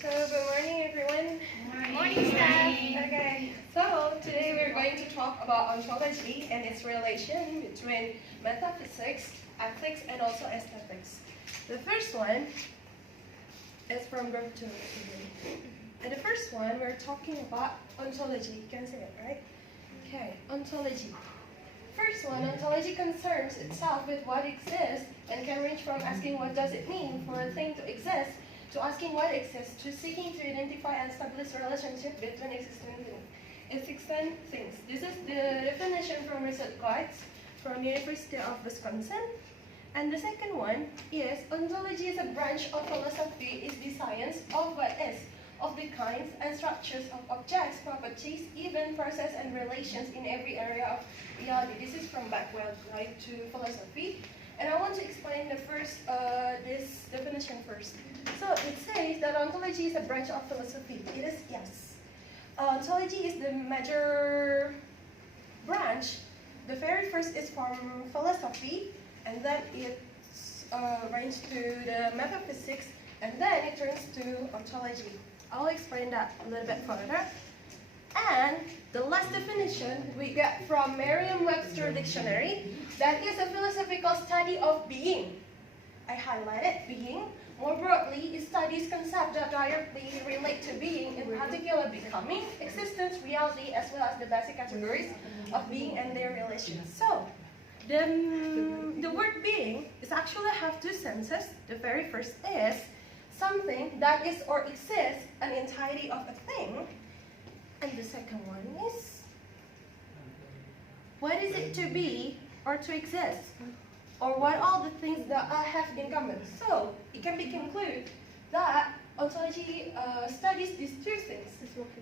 So, good morning, everyone. Morning, staff. Okay, so today we're going to talk about ontology and its relation between metaphysics, ethics, and also aesthetics. The first one is from group 2. And the first one, we're talking about ontology. You can say it, right? Okay, ontology. First one, ontology concerns itself with what exists and can range from asking what does it mean for a thing to exist to asking what exists, to seeking to identify and establish a relationship between existing things. This is the definition from research guides from University of Wisconsin. And the second one is ontology is a branch of philosophy, is the science of what is, of the kinds and structures of objects, properties, even process and relations in every area of reality. This is from Backwell Guide to Philosophy. And I want to explain this definition first. So it says that ontology is a branch of philosophy. It is, yes. Ontology is the major branch. The very first is from philosophy, and then it ranges to the metaphysics, and then it turns to ontology. I'll explain that a little bit further. And the last definition we get from Merriam-Webster Dictionary, that is a philosophical study of being. I highlighted being. More broadly, it studies concepts that directly relate to being, in particular becoming, existence, reality, as well as the basic categories of being and their relations. So, the word being is actually have two senses. The very first is something that is or exists, an entirety of a thing. And the second one is, what is it to be or to exist? Or what are the things that I have in common? So, it can be concluded that ontology studies these two things.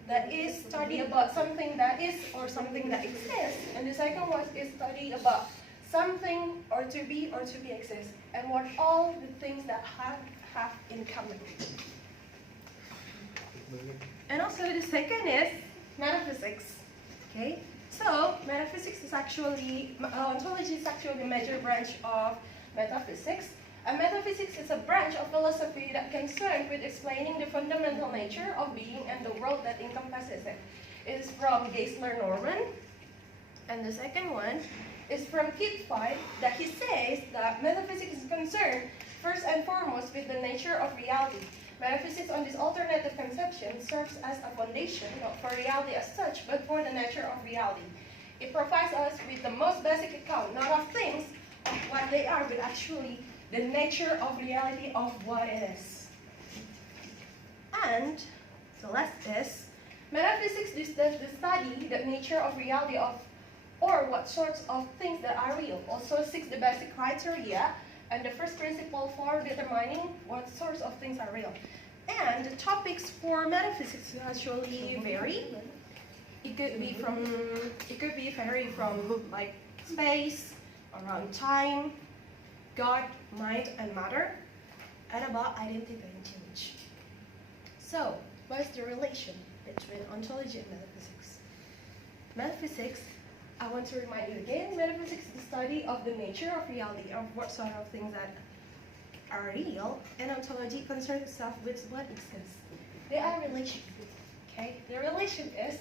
That is, study about something that is or something that exists. And the second one is study about something or to be exist. And what all the things that have in common. And also the second is metaphysics. Okay? So, metaphysics is actually, ontology is actually the major branch of metaphysics. And metaphysics is a branch of philosophy that concerned with explaining the fundamental nature of being and the world that encompasses it. It is from Geisler Norman. And the second one is from Kit Fight, that he says that metaphysics is concerned first and foremost with the nature of reality. Metaphysics on this alternative conception serves as a foundation, not for reality as such, but for the nature of reality. It provides us with the most basic account, not of things, of what they are, but actually the nature of reality of what it is. And the last is, metaphysics is the study, the nature of reality of, or what sorts of things that are real. Also seeks the basic criteria and the first principle for determining what sorts of things are real. And the topics for metaphysics actually vary. It could vary from like space, around time, God, mind, and matter, and about identity and change. So, what is the relation between ontology and metaphysics? Metaphysics, I want to remind you again, metaphysics is the study of the nature of reality, of what sort of things that are real, and ontology concerns itself with what exists. They are relations, okay? The relation is,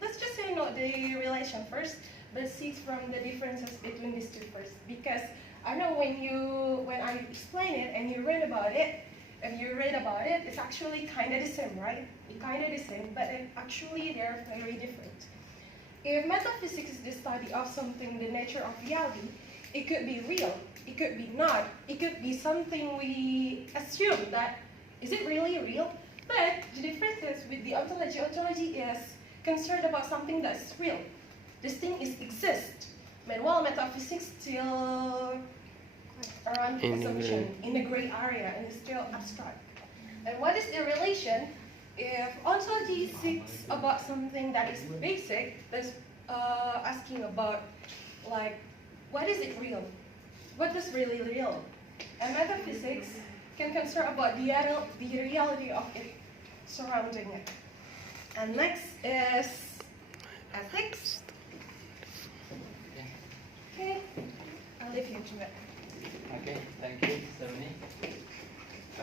let's just say not the relation first, but see from the differences between these two first. Because I know when I explain it and you read about it, it's actually kind of the same, right? It's kind of the same, but actually they're very different. If metaphysics is the study of something, the nature of reality, it could be real, it could be not, it could be something we assume that, is it really real? But the difference is with the ontology, ontology is concerned about something that's real. This thing exists. While metaphysics still around assumption, in the gray area, and it's still abstract. And what is the relation? If ontology seeks about something that is basic, that's asking about, like, what is it real? What is really real? And metaphysics can concern about the reality of it surrounding it. And next is ethics. Okay, I'll leave you to it. Okay, thank you, Stephanie.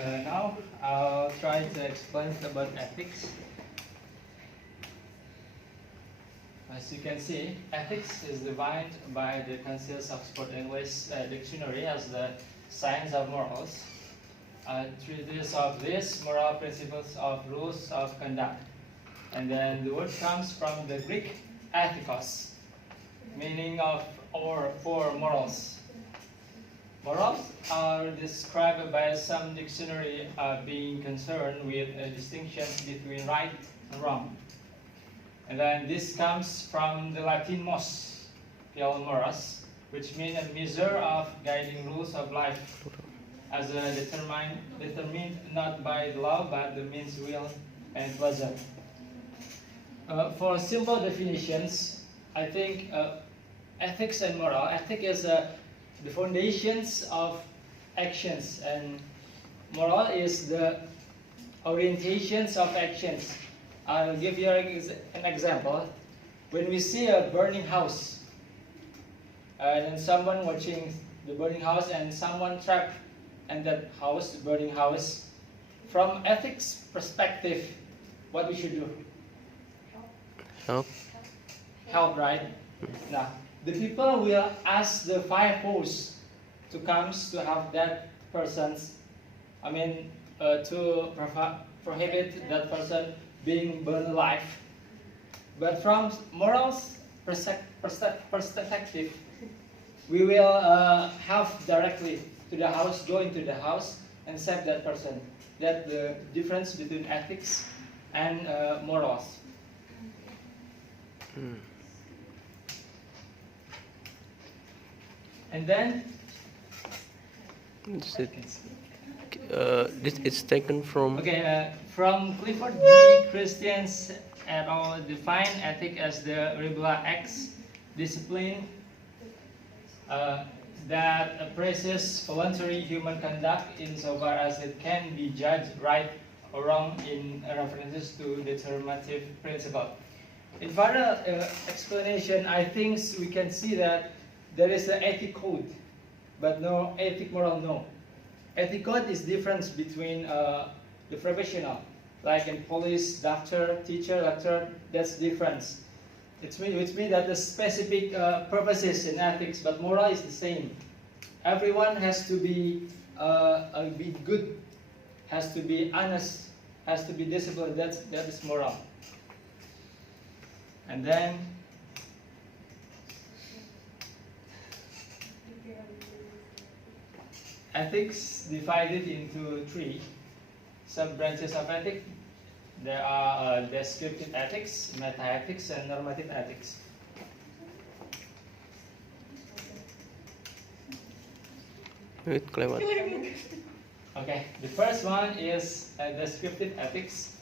Now I'll try to explain about ethics. As you can see, ethics is defined by the Council's Oxford English Dictionary as the science of morals. Treatise of these moral principles of rules of conduct. And then the word comes from the Greek ethikos, meaning of or for morals. Morals are described by some dictionary being concerned with a distinction between right and wrong. And then this comes from the Latin mos, piel moras, which means a measure of guiding rules of life, as determined not by the law but the means will and pleasure. For simple definitions, I think ethics and moral. Ethics is the foundations of actions, and moral is the orientations of actions. I'll give you an example. When we see a burning house, and then someone watching the burning house and someone trapped in that house, the burning house, from ethics perspective, what we should do? Help. Help, right? Now, the people will ask the fire force to come to help that person. To prohibit that person being burned alive. But from morals perspective, we will help directly to the house, go into the house and save that person. That's the difference between ethics and morals. And then It's taken from from Clifford D. Christians et al. Define ethics as the regular acts, discipline that appraises voluntary human conduct insofar as it can be judged right or wrong in references to determinative principle. In further explanation, I think we can see that there is an ethic code, but no ethic moral, no. Ethic code is difference between the professional, like in police, doctor, teacher, lecturer, that's difference. Which means that the specific purposes in ethics, but moral is the same. Everyone has to be good, has to be honest, has to be disciplined, that is moral. And then ethics divided into three sub-branches of ethics. There are descriptive ethics, meta-ethics, and normative ethics. Okay, the first one is descriptive ethics.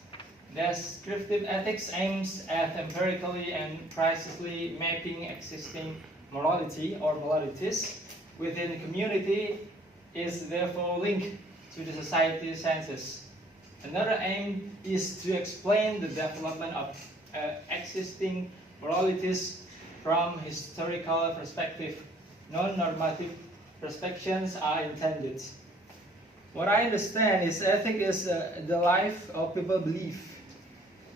Descriptive ethics aims at empirically and precisely mapping existing morality or moralities within the community, is therefore linked to the society sciences. Another aim is to explain the development of existing moralities from historical perspective. Non-normative perspectives are intended. What I understand is ethics is the life of people believe.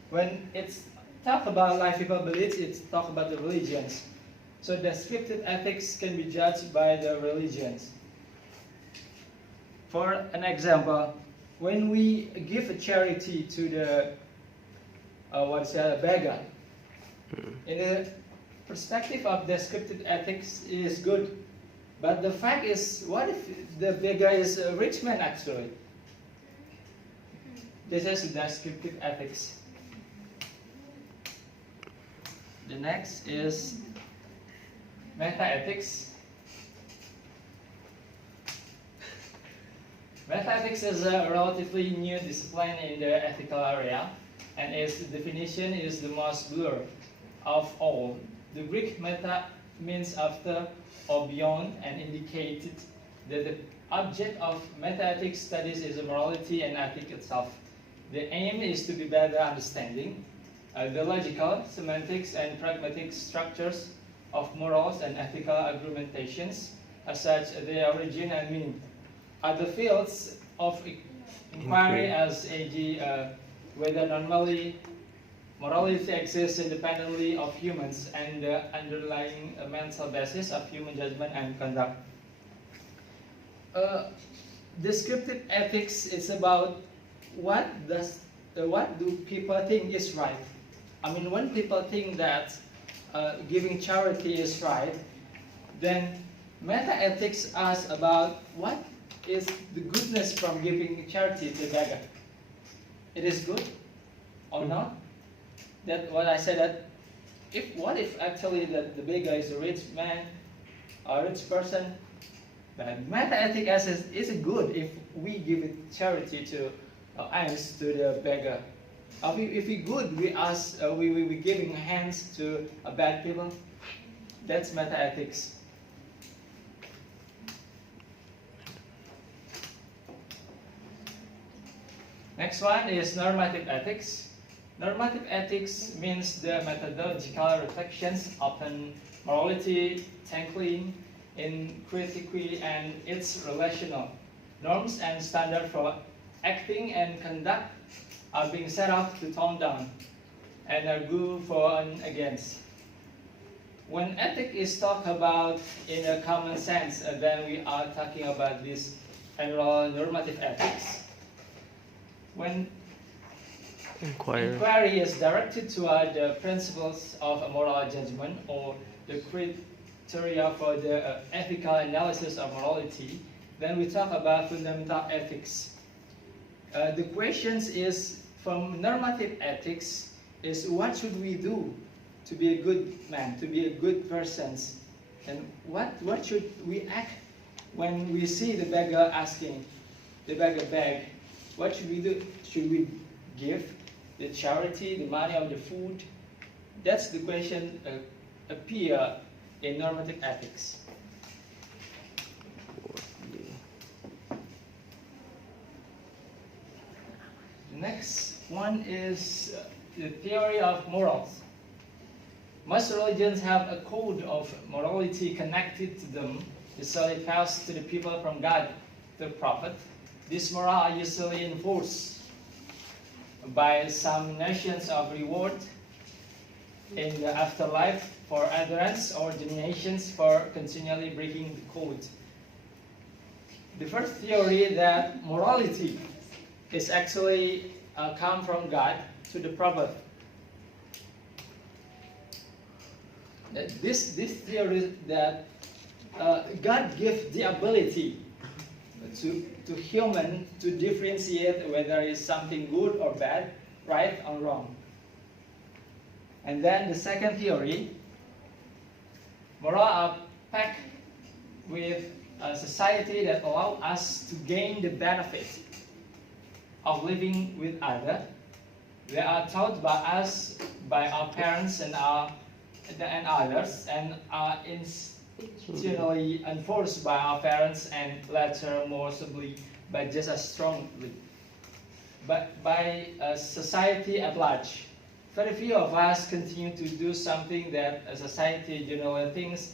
When it's talk about life people believe, it's talk about the religions. So descriptive ethics can be judged by the religions. For an example, when we give a charity to the beggar, in the perspective of descriptive ethics, it is good. But the fact is, what if the beggar is a rich man actually? This is descriptive ethics. The next is meta-ethics. Meta-ethics is a relatively new discipline in the ethical area, and its definition is the most blurred of all. The Greek meta means after or beyond, and indicated that the object of meta-ethics studies is morality and ethics itself. The aim is to be better understanding the logical, semantics, and pragmatic structures of morals and ethical argumentations, as such their origin and meaning. Other fields of Inquiry as AG, whether normally morality exists independently of humans and the underlying mental basis of human judgment and conduct. Descriptive ethics is about what do people think is right. I mean, when people think that giving charity is right, then meta-ethics asks about what is the goodness from giving charity to the beggar. It is good or not? That what I said, that what if actually that the beggar is a rich man or a rich person? But meta-ethics asks, is it good if we give it charity to alms to the beggar? If we good, we ask, we giving hands to bad people. That's meta-ethics. Next one is normative ethics. Normative ethics means the methodological reflections upon morality, tackling in critically and its relational norms and standard for acting and conduct are being set up to tone down and argue for and against. When ethics is talked about in a common sense, then we are talking about this general normative ethics. When inquiry is directed toward the principles of moral judgment or the criteria for the ethical analysis of morality, then we talk about fundamental ethics. The questions is, from normative ethics, is what should we do to be a good man, to be a good person, and what should we act when we see the beggar asking, the beggar beg, what should we do? Should we give the charity, the money, or the food? That's the question appear in normative ethics. The next one is the theory of morals. Most religions have a code of morality connected to them, usually passed to the people from God, the prophet. These morals are usually enforced by some notions of reward in the afterlife for adherence or generations for continually breaking the code. The first theory that morality is actually come from God to the prophet. This theory that God gives the ability to human to differentiate whether it's something good or bad, right or wrong. And then the second theory, morals are packed with a society that allows us to gain the benefit of living with others. They are taught by us, by our parents and others, and are institutionally enforced by our parents and later more simply by just as strongly, but by society at large. Very few of us continue to do something that a society generally thinks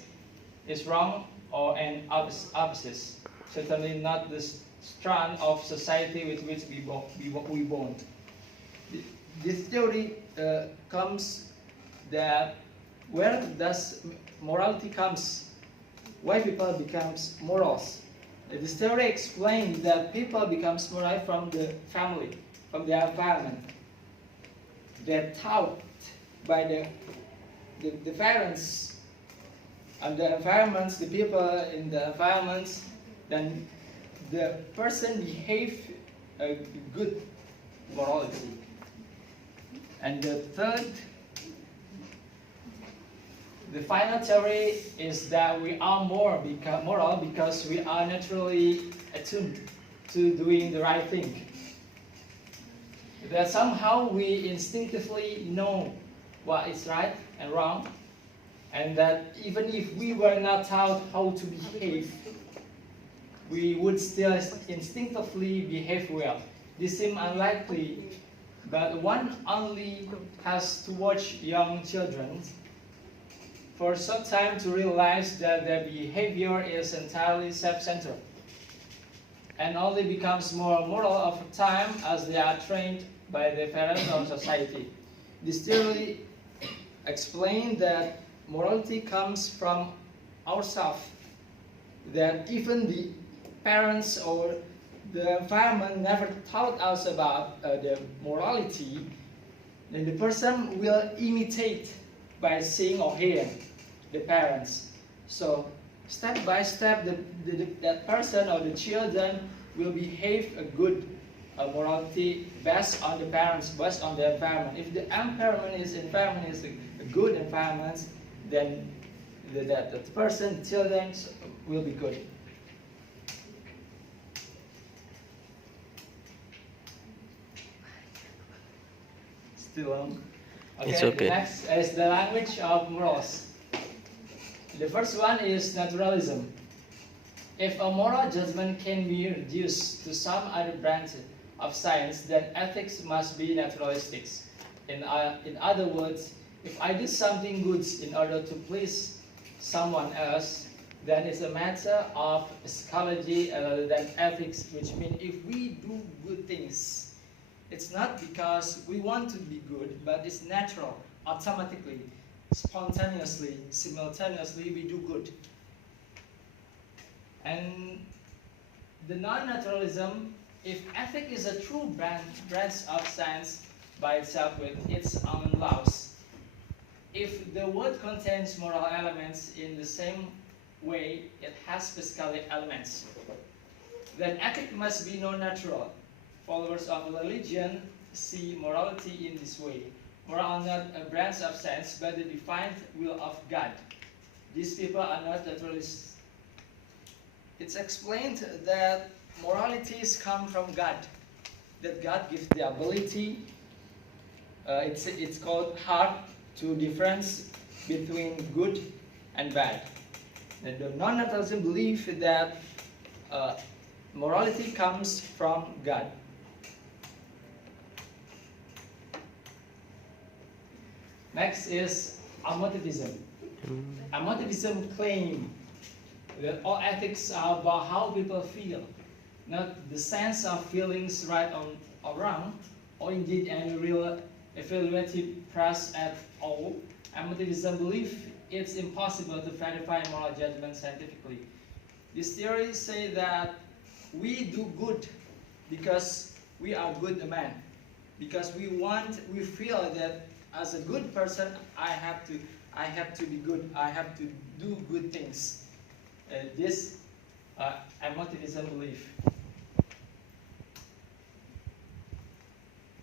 is wrong or an opposite. Certainly not the strand of society with which we born. This theory comes that where does morality comes? Why people becomes morals? This theory explains that people becomes moral from the family, from the environment. They're taught by the parents and the environments, the people in the environments, then the person behave a good morality. And the third, the final theory is that we are moral because we are naturally attuned to doing the right thing. That somehow we instinctively know what is right and wrong, and that even if we were not taught how to behave, we would still instinctively behave well. This seems unlikely, but one only has to watch young children for some time to realize that their behavior is entirely self-centered. and only becomes more moral over time as they are trained by their parents or society. This theory explains that morality comes from ourselves, that even the parents or the environment never taught us about the morality, then the person will imitate by seeing or hearing the parents. So step by step, that person or the children will behave a good morality based on the parents, based on the environment. If the environment is a good environment, then the person, children will be good. Still long? It's okay. The next is the language of morals. The first one is naturalism. If a moral judgment can be reduced to some other branch of science, then ethics must be naturalistic. In other words, if I do something good in order to please someone else, then it's a matter of psychology rather than ethics, which means if we do good things, it's not because we want to be good, but it's natural, automatically, spontaneously, simultaneously, we do good. And the non-naturalism, if ethics is a true branch of science by itself with its own laws, if the word contains moral elements in the same way it has physical elements, then ethics must be non-natural. Followers of religion see morality in this way. Moral are not a branch of science, but the defined will of God. These people are not naturalists. It's explained that moralities come from God, that God gives the ability, it's called heart, to difference between good and bad. And the non-naturalism believe that morality comes from God. Next is emotivism. Emotivism claims that all ethics are about how people feel, not the sense of feelings right or wrong, or indeed any real evaluative process at all. Emotivism believes it's impossible to verify moral judgment scientifically. This theory says that we do good because we are good men, because we feel that as a good person, I have to be good. I have to do good things. This emotivism belief.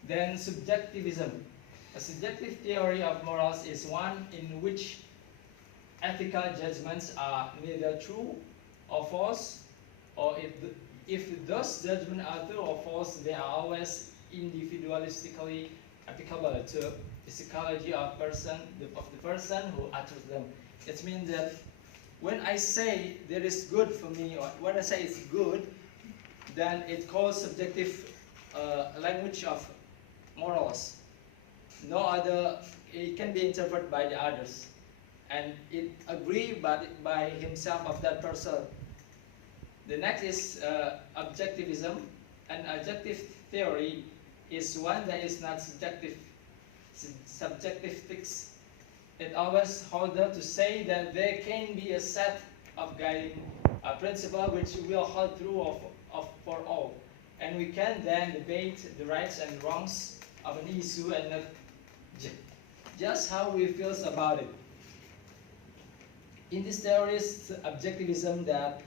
Then subjectivism. A subjective theory of morals is one in which ethical judgments are neither true or false, or if those judgments are true or false, they are always individualistically applicable to the psychology of the person who utters them. It means that when I say there is good for me, or when I say it's good, then it calls subjective language of morals. No other, it can be interpreted by the others, and it agreed by himself of that person. The next is objectivism. An objective theory is one that is not subjective fixed. It always holds to say that there can be a set of guiding principles which will hold true for all, and we can then debate the rights and wrongs of an issue and not just how we feel about it. In this theory is objectivism, that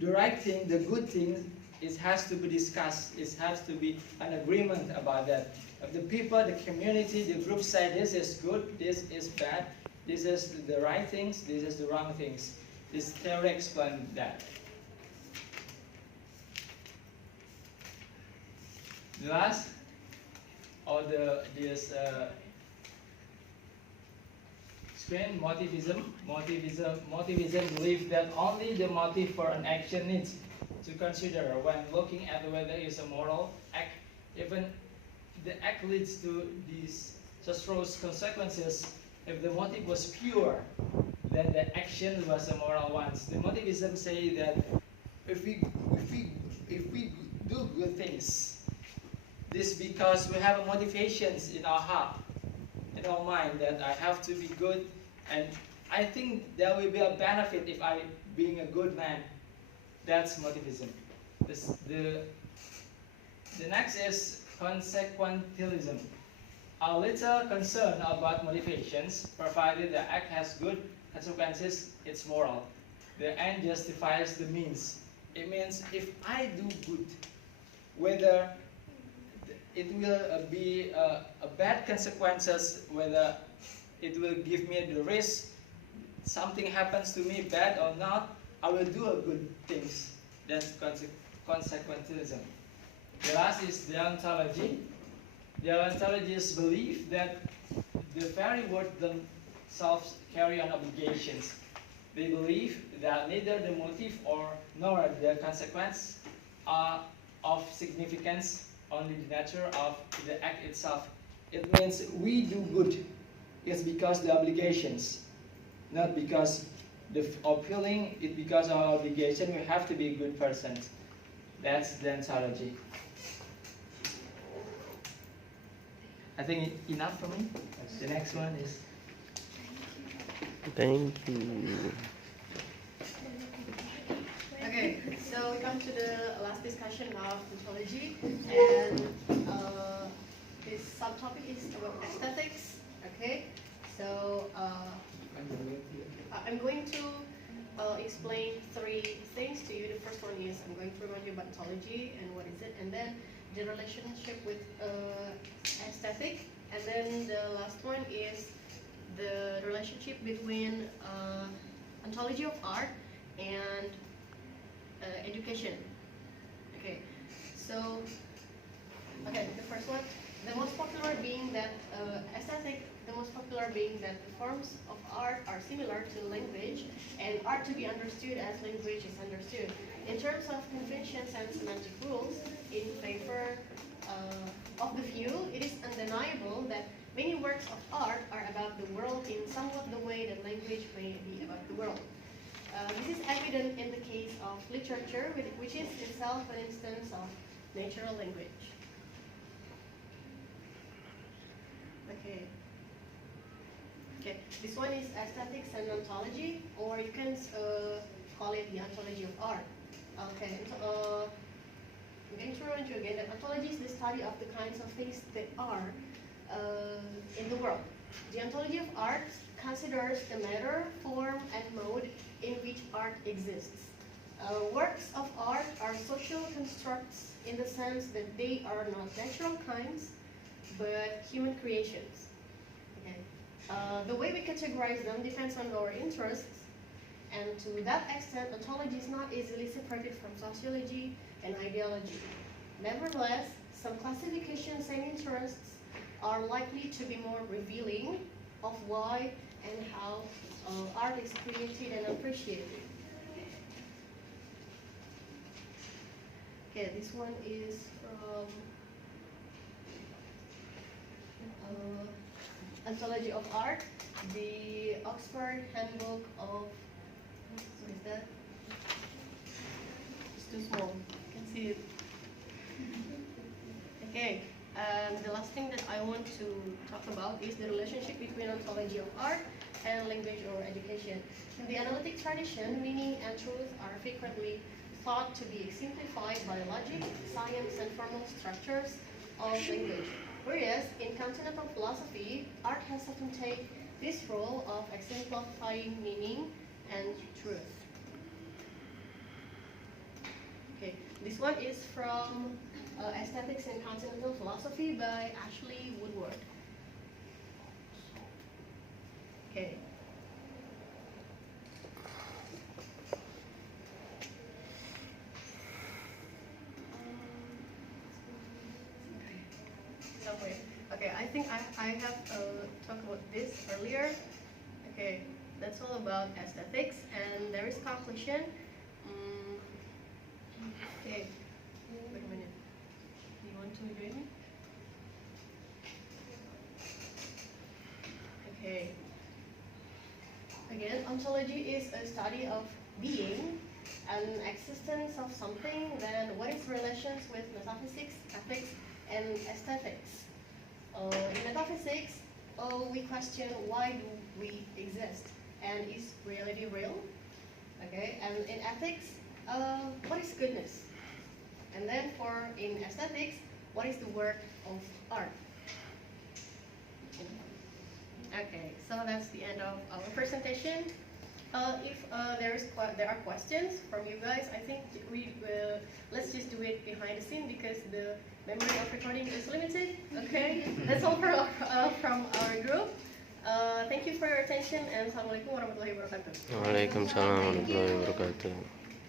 the right thing, the good thing, it has to be discussed. It has to be an agreement about that. If the people, the community, the group say this is good, this is bad, this is the right things, this is the wrong things. This theory explains that. The last, or screen motivism. Motivism believes that only the motive for an action needs to consider when looking at whether it's a moral act. Even the act leads to these disastrous consequences. If the motive was pure, then the action was a moral one. The motivism say that if we if we do good things, this because we have motivations in our heart, in our mind, that I have to be good, and I think there will be a benefit if I being a good man. That's motivism. The next is consequentialism. A little concern about motivations, provided the act has good consequences, it's moral. The end justifies the means. It means if I do good, whether it will be a bad consequences, whether it will give me the risk, something happens to me bad or not, I will do a good things. That's consequentialism. The last is deontology. Deontologists believe that the very word themselves carry on obligations. They believe that neither the motive nor the consequence are of significance, only the nature of the act itself. It means we do good. It's because the obligations, not because of feeling. It's because of our obligation. We have to be a good person. That's the ontology. I think enough for me. The next one is. Thank you. Okay, so we come to the last discussion of ontology, and this subtopic is about aesthetics. Okay, so I'm going to explain three things to you. The first one is I'm going to remind you about ontology and what is it, and then the relationship with aesthetic, and then the last one is the relationship between ontology of art and education. Okay, so the first one, the most popular being that aesthetic, the most popular being that the forms of art are similar to language, and art to be understood as language is understood. In terms of conventions and semantic rules, in favor of the view, it is undeniable that many works of art are about the world in somewhat the way that language may be about the world. This is evident in the case of literature, which is itself an instance of natural language. Okay, this one is aesthetics and ontology, or you can call it the ontology of art. Okay, I'm going to remind you again that ontology is the study of the kinds of things that are in the world. The ontology of art considers the matter, form, and mode in which art exists. Works of art are social constructs in the sense that they are not natural kinds, but human creations. Okay. The way we categorize them depends on our interests, and to that extent, ontology is not easily separated from sociology and ideology. Nevertheless, some classifications and interests are likely to be more revealing of why and how art is created and appreciated. Okay, this one is from Ontology of Art, the Oxford Handbook of, what is that? It's too small, you can see it. Okay, the last thing that I want to talk about is the relationship between ontology of art and language or education. In the analytic tradition, meaning and truth are frequently thought to be simplified by logic, science, and formal structures of language. Whereas in continental philosophy, art has often taken this role of exemplifying meaning and truth. Okay, this one is from Aesthetics in Continental Philosophy by Ashley Woodward. Okay. Okay, I think I have talked about this earlier. Okay, that's all about aesthetics, and there is conclusion. Okay, wait a minute. You want to join me? Okay. Again, ontology is a study of being, an existence of something, then what is relations with metaphysics, ethics, and aesthetics? In metaphysics, we question why do we exist, and is reality real? Okay, and in ethics, what is goodness? And then in aesthetics, what is the work of art? Okay, so that's the end of our presentation. If there are questions from you guys, I think let's just do it behind the scene because the memory of recording is limited. Okay, that's all from our group. Thank you for your attention and Assalamualaikum warahmatullahi wabarakatuh. Waalaikumsalam warahmatullahi wabarakatuh.